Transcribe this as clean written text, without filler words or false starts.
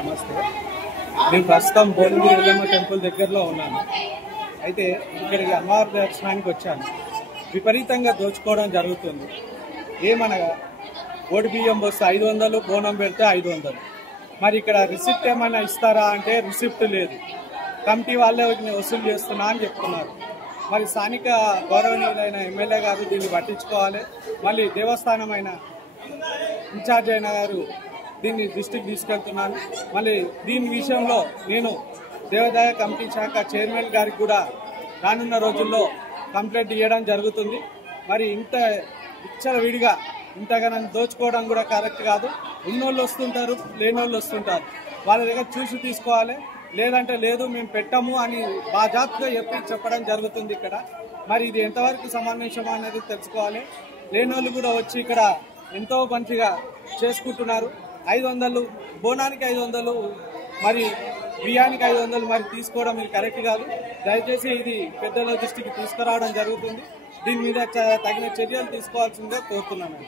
నమస్తే. నేను ప్రస్తుతం భువనగిరి ఎల్లమ్మ టెంపుల్ దగ్గరలో ఉన్నాను. అయితే ఇక్కడికి అమ్మవారి దర్శనానికి వచ్చాను. విపరీతంగా దోచుకోవడం జరుగుతుంది. ఏమనగా ఓడి బియ్యం వస్తే 500, బోనం పెడితే 500. మరి ఇక్కడ రిసిప్ట్ ఏమైనా ఇస్తారా అంటే రిసిప్ట్ లేదు. కమిటీ వాళ్ళే వసూలు చేస్తున్నా అని చెప్తున్నారు. మరి స్థానిక గౌరవనీయులైన ఎమ్మెల్యే గారు దీన్ని పట్టించుకోవాలి. మళ్ళీ దేవస్థానం అయిన ఇన్ఛార్జ్ అయిన గారు దీన్ని దృష్టికి తీసుకెళ్తున్నాను. మళ్ళీ దీని విషయంలో నేను దేవాదాయ కమిటీ శాఖ చైర్మన్ గారికి కూడా రానున్న రోజుల్లో కంప్లైంట్ ఇవ్వడం జరుగుతుంది. మరి ఇంత విడిగా ఇంతగానో దోచుకోవడం కూడా కరెక్ట్ కాదు. ఉన్నోళ్ళు వస్తుంటారు, లేనోళ్ళు వస్తుంటారు. వాళ్ళ దగ్గర చూసి తీసుకోవాలి. లేదంటే లేదు మేము పెట్టాము అని బాజాప్గా చెప్పడం జరుగుతుంది ఇక్కడ. మరి ఇది ఎంతవరకు సమావేశం అనేది తెలుసుకోవాలి. లేనోళ్ళు కూడా వచ్చి ఇక్కడ ఎంతో మంచిగా చేసుకుంటున్నారు. 500 బోనానికి 500, మరి బియ్యానికి 500 మరి తీసుకోవడం ఇది కరెక్ట్ కాదు. దయచేసి ఇది పెద్దల దృష్టికి తీసుకురావడం జరుగుతుంది. దీని మీద తగిన చర్యలు తీసుకోవాల్సిందిగా కోరుతున్నాను.